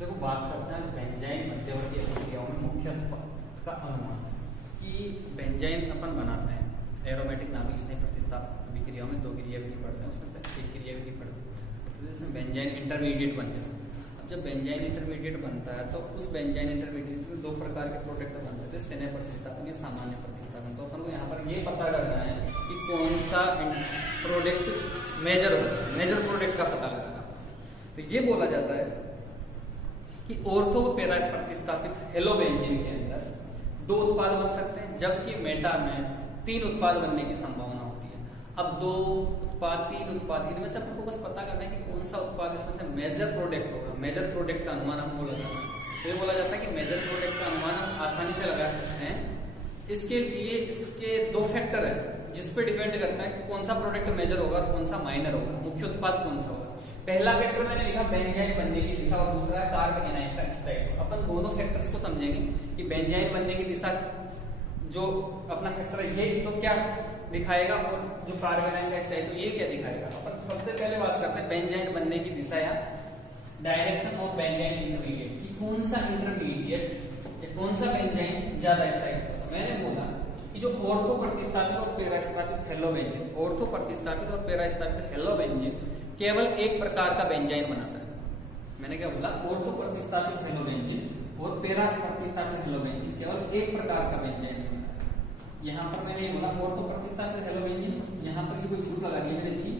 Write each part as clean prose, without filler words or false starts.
देखो बात करते हैं बेंजाइन मध्यवर्ती अभिक्रियाओं में मुख्य का अनुमान कि बेंजाइन अपन बनाते हैं एरोमेटिक नाभिक स्नेह प्रतिस्थापन अभिक्रियाओं में दो क्रियाविधि पढ़ते हैं, उसमें से एक क्रियाविधि पढ़ते हैं तो जैसे बेंजाइन इंटरमीडिएट बनते हैं। अब जब बेंजाइन इंटरमीडिएट बनता है तो उस बेंजाइन इंटरमीडिएट में दो प्रकार के प्रोडक्ट बनते हैं, स्नेह प्रतिस्थापन या सामान्य प्रतिस्थापन। तो अपन को यहाँ पर ये पता करना है कि कौन सा प्रोडक्ट मेजर होता है, मेजर प्रोडक्ट का पता लगाना। तो ये बोला जाता है कि ऑर्थो व पैरा प्रतिस्थापित हेलोबेंजीन के अंदर दो उत्पाद बन सकते हैं, जबकि मेटा में तीन उत्पाद बनने की संभावना होती है। अब दो उत्पाद तीन उत्पाद इनमें से आपको बस पता करना है कि कौन सा उत्पाद इसमें से मेजर प्रोडक्ट होगा। मेजर प्रोडक्ट का अनुमान हमको लगाना है। तो ये बोला जाता है कि मेजर प्रोडक्ट का अनुमान हम आसानी से लगा सकते हैं। इसके लिए इसके दो फैक्टर है जिस पे डिपेंड करता है कि कौन सा प्रोडक्ट मेजर होगा और कौन सा माइनर होगा, मुख्य उत्पाद कौन सा होगा। पहला फैक्टर मैंने लिखा बेंजाइन बनने की दिशा और दूसरा है कार्ब एनायन का स्ट्राइक। अपन दोनों फैक्टर्स को समझेंगे कि बेंजाइन बनने की दिशा जो अपना फैक्टर है ये तो क्या दिखाएगा और जो कार्ब एनायन का स्ट्राइक तो ये क्या दिखाएगा। अपन सबसे पहले बात करते हैं बेंजाइन बनने की दिशा या डायरेक्शन ऑफ बेंजाइन इंटरमीडिएट कि कौन सा इंटरमीडिएट या कौन सा बेंजाइन ज्यादा स्ट्राइक होगा। मैंने बोला कि जो ऑर्थो प्रतिस्थापित और पैरास्थापित हेलोबेंजीन, ऑर्थो प्रतिस्थापित और पैरास्थापित हेलोबेंजीन केवल एक प्रकार का बेंजाइन बनाता है। मैंने क्या बोला, ऑर्थो प्रतिस्थापित हेलोबेंजीन और पैरा प्रतिस्थापित हेलोबेंजीन केवल एक प्रकार का बेंजाइन बनाता है। यहाँ पर मैंने ये बोला ऑर्थो प्रतिस्थापित हेलोबेंजीन, यहाँ पर कोई छूट लगा दी मैंने जी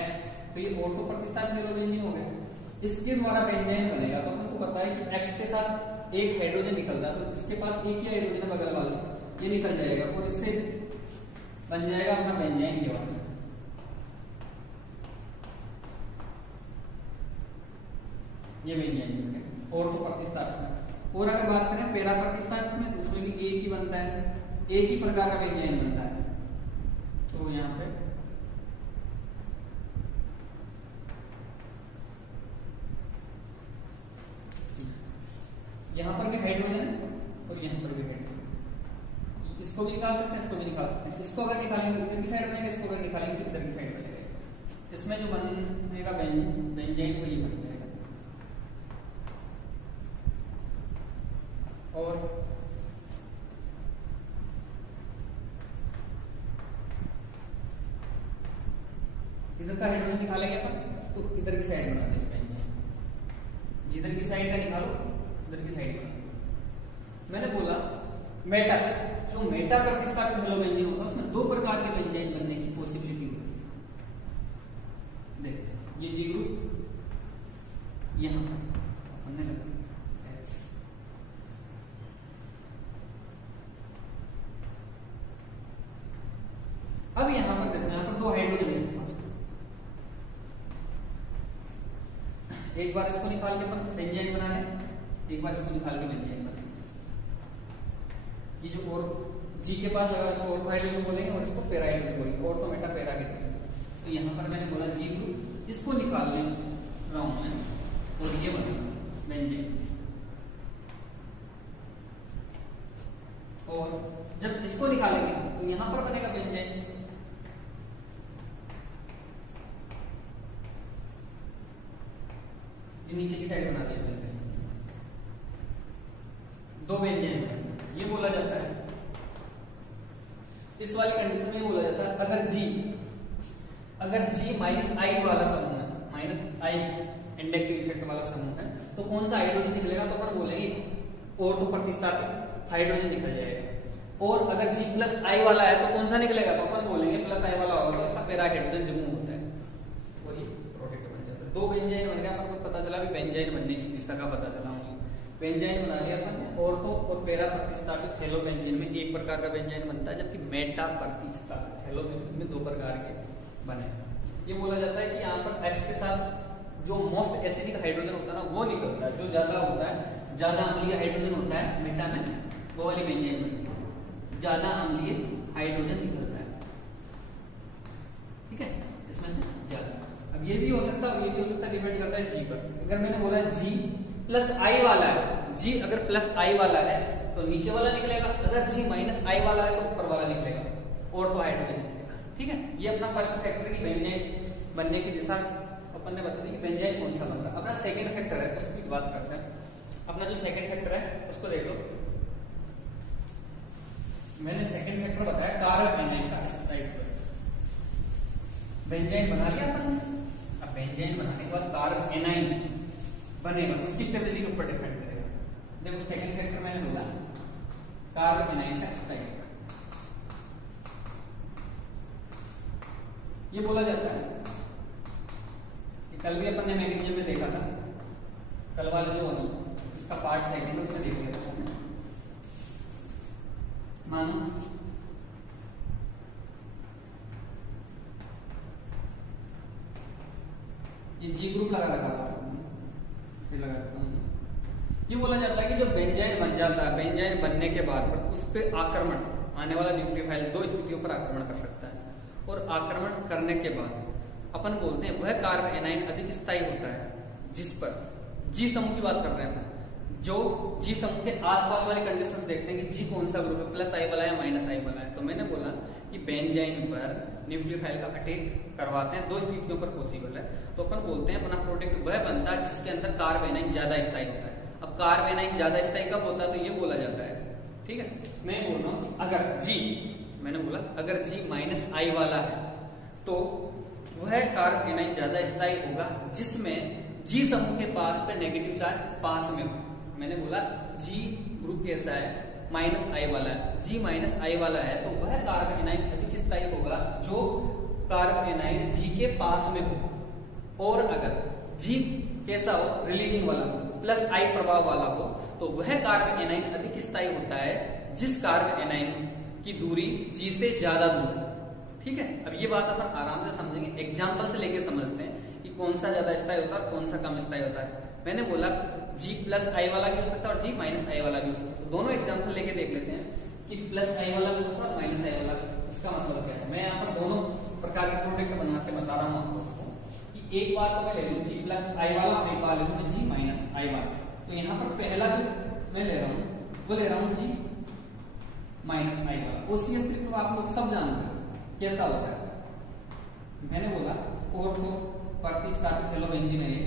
एक्स, तो ये ऑर्थो प्रतिस्थापित हेलोबेंजीन हो गया। इसके द्वारा बेंजाइन बनेगा तो अपन को पता है कि एक्स के साथ एक हाइड्रोजन निकलता है तो इसके पास एक ही हाइड्रोजन है बगल वाला, ये निकल जाएगा और इससे बन जाएगा अपना बेंजाइन ये वाला। ये बेंजाइन बन गया ऑर्थो प्रतिस्थापित में। और अगर बात करें पैरा प्रतिस्थापित में तो उसमें भी एक ही बनता है, एक ही प्रकार का बेंजाइन बनता है। तो यहाँ पे यहाँ पर भी हाइड्रोजन है और यहाँ पर भी हाइड्रोजन, इसको भी निकाल सकते हैं, इसको भी निकाल सकते हैं। इसको अगर निकालेंगे तो इधर की साइड बनेगा, इसको अगर निकालेंगे तो इधर की साइड बनेगा। इसमें जो बनेगा बेंजाइन वो ये बन जाएगा। और इधर का हाइड्रोजन निकालेंगे अपन तो इधर की साइड बना देंगे बेंजाइन। जिधर की साइड का निकालो उधर की साइड बना। मैंने बोला मेटा, जो मेटा प्रतिस्थापित हेलोबेंजीन होता है उसमें दो प्रकार के बेंजाइन बनने की पॉसिबिलिटी होती है। देख ये जी ग्रुप यहाँ हमने लगा X। अब यहाँ पर देखो, यहाँ पर दो हाइड्रोजन है इसके पास। एक बार इसको निकाल के अपन बेंजाइन बना लें, एक बार इसको निकाल के बेंजाइन बना लें। ये जो और जी के पास अगर इसको ऑर्थो हाइड्रोजन बोलेंगे और इसको पैरा हाइड्रोजन बोलेंगे, ऑर्थो मेटा पैरा हाइड्रोजन। तो यहाँ पर मैंने बोला जी ग्रुप, इसको निकाल रहा हूं मैं और ये बना बेंजीन। और जब इसको निकालेंगे तो यहाँ पर बनेगा बेंजीन। नीचे की साइड बना दिया मैंने, दो बेंजीन। ये बोला जाता है, इस वाली कंडीशन में ये बोला जाता है अगर G माइनस आई वाला समूह है, माइनस आई इंडक्टिव इफेक्ट वाला समूह है तो कौन सा हाइड्रोजन निकलेगा तो अपन बोलेंगे ऑर्थो प्रतिस्थापित हाइड्रोजन निकल जाएगा। और अगर G प्लस आई वाला है तो कौन सा निकलेगा तो अपन बोलेंगे प्लस आई वाला होगा तो इसका पैरा हाइड्रोजन रिमूव होता है, वही प्रोडक्ट बन जाता है। दो बेंजाइन बन गया, अपन को पता चला भी बेंजाइन बनने की दिशा का पता चला। बेंजाइन बना लिया अपन ने। ऑर्थो और पैरा प्रतिस्थापित हेलोबेंजीन में एक प्रकार का बेंजाइन बनता है, जबकि मेटा प्रतिस्थापित हेलोबेंजीन में दो प्रकार के बने। ये बोला जाता है कि यहाँ पर X के साथ जो मोस्ट एसिडिक हाइड्रोजन होता है ना वो निकलता है, जो ज्यादा होता है, ज्यादा अम्लीय हाइड्रोजन होता है मेटा में, वो वाली बेंजाइन बनती है, ज्यादा अम्लीय हाइड्रोजन निकलता है। ठीक है, इसमें से ज्यादा। अब ये भी हो सकता है, ये भी हो सकता है, डिपेंड करता है जी पर। अगर मैंने बोला G प्लस आई वाला है, G अगर प्लस आई वाला है तो नीचे वाला निकलेगा, अगर G माइनस आई वाला है तो ऊपर वाला निकलेगा, और तो हाइड्रोजन निकलेगा। ठीक है, ये अपना फर्स्ट फैक्टर की बेंजाइन बनने की दिशा अपन ने बता दी कि बेंजाइन कौन सा बन रहा है। अपना सेकंड फैक्टर है उसकी बात करते हैं। अपना जो सेकंड फैक्टर है उसको देख लो। मैंने सेकंड फैक्टर बताया कार्ब एनाइन का स्थायित्व। बेंजाइन बना लिया अपन। अब बेंजाइन बनाने के बाद कार्ब एनाइन बनेगा, उसकी स्टेबिलिटी के ऊपर डिपेंड करेगा। देखो सेकंड फैक्टर मैंने बोला कार्ब एनाइन का स्थायित्व। ये बोला जाता है कि कल भी अपन ने मैग्नीशियम में देखा था, कल वाले जो इसका पार्ट सेकंड है उसमें देख लिया था। मानो ये जी ग्रुप लगा रखा था, फिर लगा रखा हूं। ये बोला जाता है कि जब बेंजाइन बन जाता है, बेंजाइन बनने के बाद उस पर आक्रमण, आने वाला न्यूक्लियोफाइल दो स्थितियों पर आक्रमण कर सकता है, और आक्रमण करने के बाद अपन बोलते हैं वह कार्ब एनाइन अधिक स्थायी होता है, जिस पर जी समूह की बात कर रहे हैं, जो जी समूह के आसपास वाली कंडीशंस देखते हैं कि जी कौन सा ग्रुप है, प्लस आई वाला है माइनस आई वाला है। तो मैंने बोला कि बेंजाइन पर न्यूक्लियोफाइल का अटैक करवाते हैं, दो स्थितियों पर पॉसिबल है। तो अपन बोलते हैं अपना प्रोडक्ट वह बनता है जिसके अंदर कार्ब एनाइन ज्यादा स्थायी होता है। अब कार्ब एनाइन ज्यादा स्थायी कब होता है, तो ये बोला जाता है, ठीक है। मैं बोल रहा हूँ अगर जी, मैंने बोला अगर जी माइनस आई वाला है तो वह कार्ब एनाइन ज्यादा स्थायी होगा जिसमें जी समूह के पास पे नेगेटिव चार्ज पास में हो। मैंने बोला जी ग्रुप कैसा है, माइनस आई वाला है, जी माइनस आई वाला है तो वह कार्ब एनाइन अधिक स्थायी होगा जो कार्ब एनाइन जी के पास में हो। और अगर जी कैसा हो, रिलीजिंग वाला प्लस आई प्रभाव वाला हो, तो वह कार्ब एनाइन अधिक स्थायी होता है जिस कार्ब एनाइन की दूरी जी से ज्यादा दूर है, ठीक है। अब ये बात अपन आराम से समझेंगे, एग्जाम्पल से लेके समझते हैं कि कौन सा ज्यादा स्थायी होता है और कौन सा कम स्थायी होता है। मैंने बोला जी प्लस आई वाला भी हो सकता है और जी माइनस आई वाला भी हो सकता है। तो दोनों एग्जाम्पल लेके देख लेते हैं कि प्लस आई वाला भी हो सकता है और माइनस आई वाला। उसका मतलब क्या है, मैं यहाँ पर दोनों प्रकार के प्रोडक्ट बना के बता रहा हूँ आपको कि एक बार तो मैं ले लूँ जी प्लस आई वाला और एक बार ले लूँ जी माइनस आई वाला। तो यहाँ पर पहला जो मैं ले रहा हूँ वो ले रहा हूँ जी माइनस आई वाला। ओसीएस ट्रिपल आप लोग सब जानते हैं कैसा होता है। मैंने बोला ऑर्थो प्रतिस्थापित हेलोबेंजीन है ये,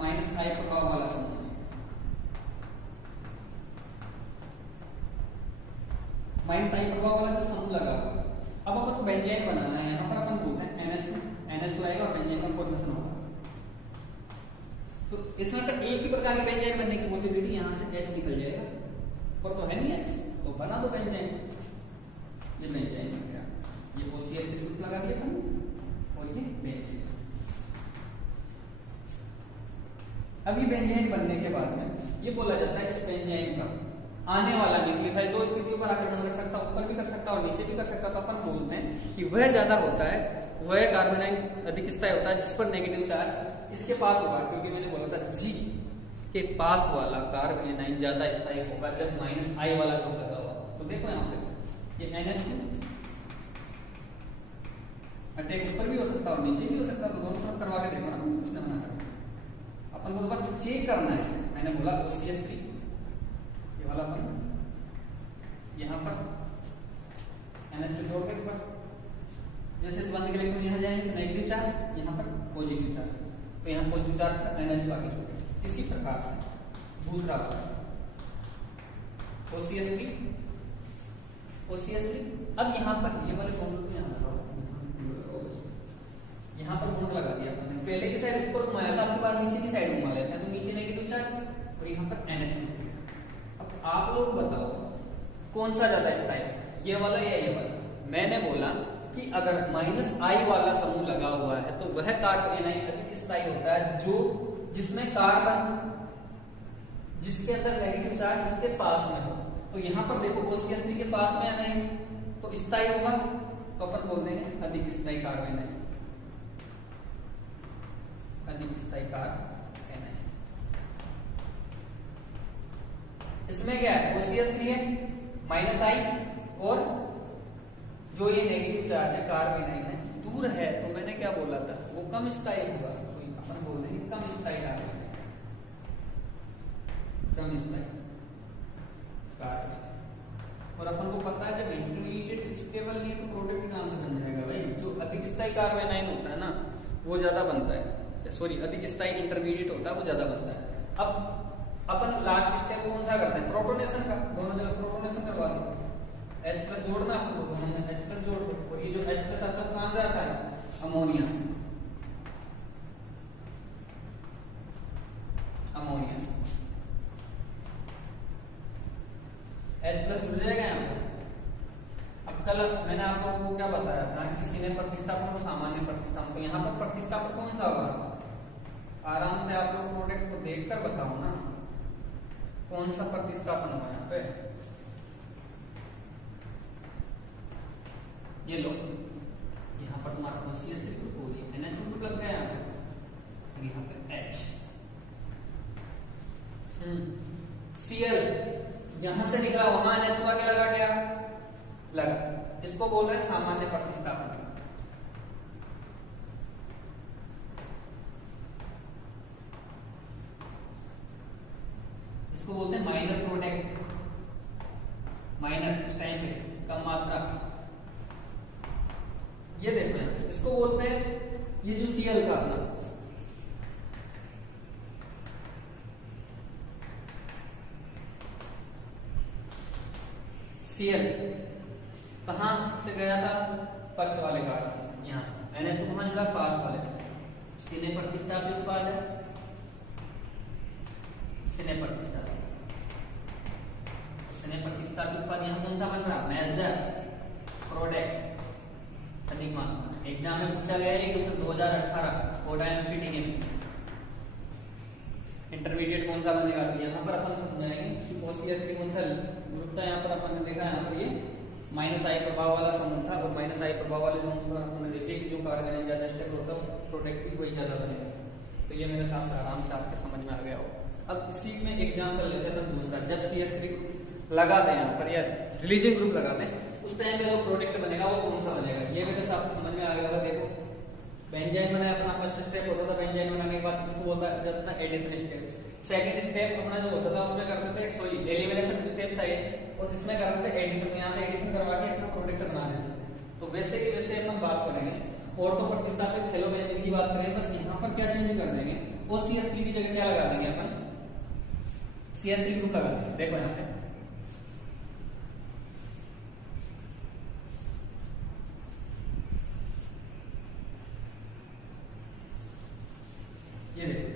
माइनस आई प्रभाव वाला समूह है। माइनस आई प्रभाव वाला जो समूह लगा हुआ है, अब अपन को बेंजाइन बनाना है। यहाँ पर अपन बोलते हैं NH2 आएगा और बेंजाइन का फॉर्मेशन होगा। तो इसमें से एक ही प्रकार के बेंजाइन बनने की पॉसिबिलिटी, यहाँ से H निकल जाएगा, पर तो है नहीं H, तो बना दो बेंजाइन। ये बेंजाइन बन गया, ये OCH ग्रुप लगा दिया अपन और ये बेंजाइन। अब ये बेंजाइन बनने के बाद में ये बोला जाता है इस बेंजाइन का आने वाला न्यूक्लियोफाइल दो स्थितियों पर आक्रमण कर सकता है, ऊपर भी कर सकता है और नीचे भी कर सकता है। तो अपन बोलते हैं कि वह ज्यादा होता है, वह कार्ब एनाइन अधिक स्थायी होता है जिस पर नेगेटिव चार्ज इसके पास होगा, क्योंकि मैंने बोला था जी के पास वाला कार्ब एनाइन ज्यादा स्थायी होगा जब माइनस आई वाला ग्रुप लगा हुआ। तो देखो यहाँ पे ये NH2 अटैक ऊपर भी हो सकता है और नीचे भी हो सकता है। तो दोनों तरफ करवा के देखो ना, कुछ ना मना करना, अपन को तो बस चेक करना है। मैंने बोला OCH3 ये वाला अपन यहाँ पर NH2 जोड़ के ऊपर जैसे इस बंद के इलेक्ट्रॉन यहाँ जाएंगे तो नेगेटिव चार्ज, यहाँ पर पॉजिटिव चार्ज, तो यहाँ पॉजिटिव चार्ज NH2 आगे जोड़े। इसी प्रकार से दूसरा OCH3 अब यहाँ पर ये वाले फॉर्मूला को यहाँ लगाओ, यहाँ पर बॉन्ड लगा दिया आपने। पहले की साइड ऊपर घुमाया था, आपके पास नीचे की साइड घुमा लेते हैं, तो नीचे नेगेटिव चार्ज और यहाँ पर NH2। अब आप लोग बताओ कौन सा ज्यादा स्थायी, ये वाला या ये वाला। मैंने बोला कि अगर माइनस आई वाला समूह लगा हुआ है तो वह कार्ब एनाइन अधिक स्थायी होता है जो जिसमें कार्बन जिसके अंदर नेगेटिव चार्ज उसके पास में हो। तो यहाँ पर देखो OCH3 के पास में या नहीं, तो स्थायी होगा, तो अपन बोल देंगे अधिक स्थायी कार्ब एनाइन, अधिक स्थायी कार्ब एनाइन। इसमें क्या है, OCH3 है माइनस आई और जो ये नेगेटिव चार्ज है कार्ब एनाइन है दूर है, तो मैंने क्या बोला था वो कम स्थायी होगा। तो अपन बोल देंगे कम स्थायी कार्ब एनाइन, कम स्थायी कार्ब। और अपन को पता है जब इंटरमीडिएट स्टेबल नहीं है तो प्रोडक्ट कहां से बन जाएगा भाई? जो अधिक स्थायी कार्बोनाइन होता है ना वो ज्यादा बनता है, सॉरी अधिक स्थायी इंटरमीडिएट होता है वो ज्यादा बनता है। अब अपन लास्ट स्टेप कौन सा करते हैं? प्रोटोनेशन का। दोनों जगह प्रोटोनेशन करवा दो, H+ जोड़ना है तो हमने H+ जोड़ दो, और ये जो H+ आता है कहां से आता है? अमोनिया से। अमोनिया से H+ जुड़ जाएगा यहाँ पर। अब कल मैंने आप लोगों को क्या बताया था कि सीने प्रतिस्थापन और सामान्य प्रतिस्थापन, तो यहाँ पर प्रतिस्थापन कौन सा होगा? आराम से आप लोग प्रोडक्ट को देखकर बताओ ना कौन सा प्रतिस्थापन होगा यहाँ पे। ये लो, यहाँ पर तुम्हारा CH3 ग्रुप हो गया, NH2 ग्रुप लग गया यहाँ पे, यहाँ पे H। Cl यहां से निकला वहां NH2 आके लगा क्या? लगा। इसको बोल रहे हैं सामान्य प्रतिस्थापन। इसको बोलते हैं माइनर प्रोडक्ट। माइनर इस टाइम पे कम मात्रा। ये देखो यहां, इसको बोलते हैं ये जो Cl का अपना Cl कहां से गया था? फर्स्ट वाले कार्बन यहां से। NH2 कहां जुड़ा? पास वाले। सीने प्रतिस्थापित उत्पाद है, सीने प्रतिस्थापित। सीने प्रतिस्थापित उत्पाद यहां कौन सा बन रहा? मेजर प्रोडक्ट अधिक मात्रा। एग्जाम में पूछा गया है कि 2018 कोटा यूनिवर्सिटी में इंटरमीडिएट कौन सा बनेगा? तो यहाँ पर अपन समझाएंगे कि OCH3 कौन सा ग्रुप था। यहाँ पर अपन ने देखा, यहाँ पर ये -I प्रभाव वाला समूह था, और -I प्रभाव वाले समूह पर हमने देखे कि जो कार्बन ज्यादा स्टेबल होता है प्रोडक्ट वही ज्यादा बनेगा। तो ये मेरे साथ आराम से आपके समझ में आ गया हो। अब इसी में एग्जाम्पल लेते हैं तो दूसरा, जब CH3 ग्रुप लगा दें यहाँ पर या रिलीजियन ग्रुप लगा दें उस टाइम पे जो प्रोडक्ट बनेगा वो कौन सा बनेगा? ये मेरे हिसाब से समझ में आ गया होगा। देखो बेंजाइन बनाया अपना फर्स्ट स्टेप होता था, बेंजाइन बनाने के बाद इसको बोलता जाता था एडिशन स्टेप। सेकंड स्टेप अपना जो होता था उसमें करते थे, सॉरी एलिमिनेशन स्टेप था ये, और इसमें करते थे एडिशन। यहाँ से एडिशन करवा के अपना प्रोडक्ट बना देते थे। तो वैसे ही वैसे हम बात करेंगे ऑर्थो प्रतिस्थापित हेलोबेंजीन की बात करेंगे, बस यहाँ पर क्या चेंज कर देंगे? वो CH3 की जगह क्या लगा देंगे अपन? CH3 ग्रुप लगा देंगे। देखो यहाँ पे ये देखो,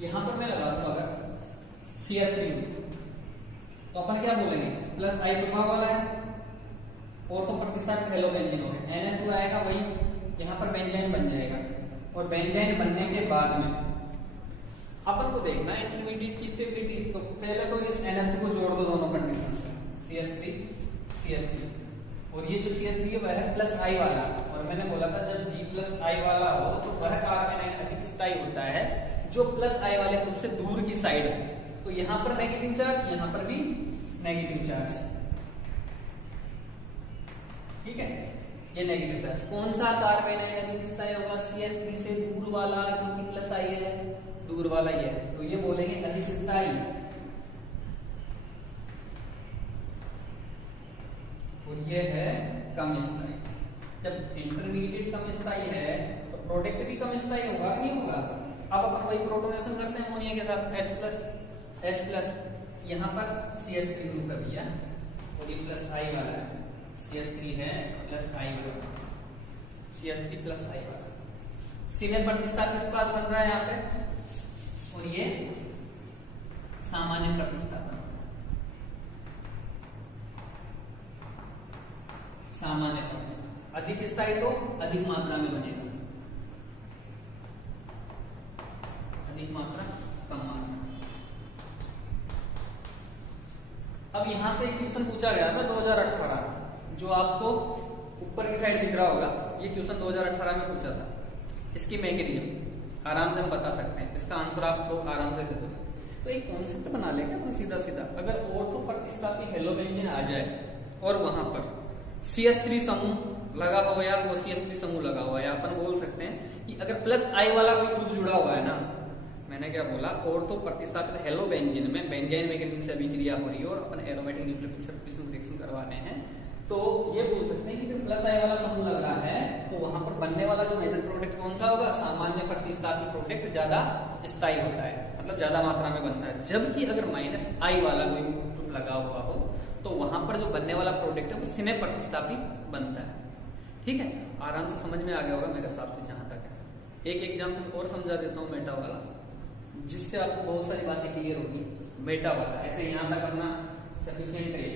यहां पर मैं लगा दूं अगर CH3 तो अपन क्या बोलेंगे? +I प्रभाव वाला है, और तो प्रतिस्थापित हेलोबेंजीन हो गया। NH2 आएगा, वही यहां पर बेंजाइन बन जाएगा, और बेंजाइन बनने के बाद में अपन को देखना है इंटरमीडिएट की स्टेबिलिटी। तो पहले तो इस NH2 को जोड़ दो दोनों कंडीशन से, CH3 और ये जो CH3 है वह है +I वाला। और मैंने बोला था जब G+I वाला हो तो वह कार्बोनाइन अधिक स्थायी होता है जो +I वाले ग्रुप से दूर की साइड हो। तो यहाँ पर नेगेटिव चार्ज, यहाँ पर भी नेगेटिव चार्ज, ठीक है। ये नेगेटिव चार्ज कौन सा कार्बोनाइन अधिक स्थायी होगा? CH3 से दूर वाला, क्योंकि +I है, दूर वाला ही है, तो ये बोलेंगे अधिक स्थायी। और ये है कम स्थायी। जब इंटरमीडिएट कम स्थायी है तो प्रोडक्ट भी कम स्थायी होगा कि नहीं होगा? अब अपन वही प्रोटोनेशन करते हैं अमोनिया के साथ, H+, यहाँ पर CH3 ग्रुप का भी है, और ये +I वाला है, CH3 है +I वाला, CH3 +I वाला। सीने प्रतिस्थापित उत्पाद बन रहा है यहाँ पे, और ये सामान्य प्रतिस्थापन, सामान्य प्रतिस्थापन। अधिक स्थायी तो अधिक मात्रा में बनेगा, अधिक मात्रा कम मात्रा। अब यहां से एक क्वेश्चन पूछा गया था 2018, जो आपको ऊपर की साइड दिख रहा होगा, ये क्वेश्चन 2018 में पूछा था। इसकी मैकेनिज्म आराम से हम बता सकते हैं, इसका आंसर आप लोग आराम से दे दो। तो एक कॉन्सेप्ट बना लेंगे अपन सीधा सीधा, अगर ऑर्थो प्रतिस्थापी हेलोबेंजीन आ जाए और वहां पर CH3 समूह लगा हुआ या वो CH3 समूह लगा हुआ है, अपन बोल सकते हैं कि अगर +I वाला कोई ग्रुप जुड़ा हुआ है ना, मैंने क्या बोला, और तो प्रतिस्थापित हेलो बेंजीन में बेंजाइन मैकेनिज्म से अभिक्रिया हो रही है और अपन एरोमेटिक न्यूक्लियोफिलिक सब्स्टिट्यूशन रिएक्शन करवा रहे हैं, तो ये बोल सकते हैं कि जब प्लस आई वाला समूह लग रहा है तो वहां पर बनने वाला जो मेजर प्रोडक्ट कौन सा होगा, सामान्य प्रतिस्थापित प्रोडक्ट ज्यादा स्थायी होता है, मतलब ज्यादा मात्रा में बनता है। जबकि अगर माइनस आई वाला कोई ग्रुप लगा हुआ हो तो वहां पर जो बनने वाला प्रोडक्ट है वो सिने प्रतिस्थापित बनता है। ठीक है, आराम से समझ में आ गया होगा मेरे हिसाब से जहां तक है। एक एग्जाम्पल और समझा देता हूँ मेटा वाला, जिससे आपको बहुत सारी बातें क्लियर होगी। मेटा वाला ऐसे यहाँ तक अपना सफिशिएंट है।